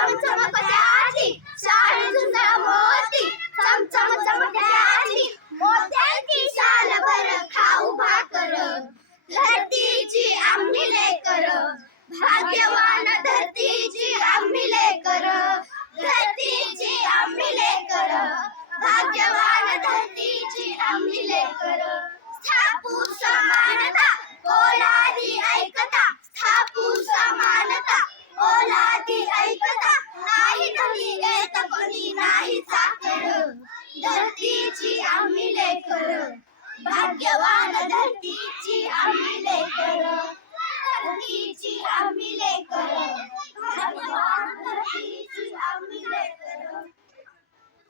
चमचमत्याची शाल झुंजा मोती चमचम चमत्याची मोत्यांची शाल भर खाऊ भाकर धरतीची आम्ही लेकर भाग्यवान धरतीची आम्ही लेकर धरतीची आम्ही लेकर भाग्यवान धरतीची आम्ही लेकर स्थापू समानता ओलादी ऐकता स्थापू समानता ओलादी ऐकता नाही धनी येत कोणी नाही चाकर धरतीची आम्ही लेकर भाग्यवान धरतीची आम्ही लेकर धरतीची आम्ही लेकर भाग्यवान धरतीची आम्ही लेकर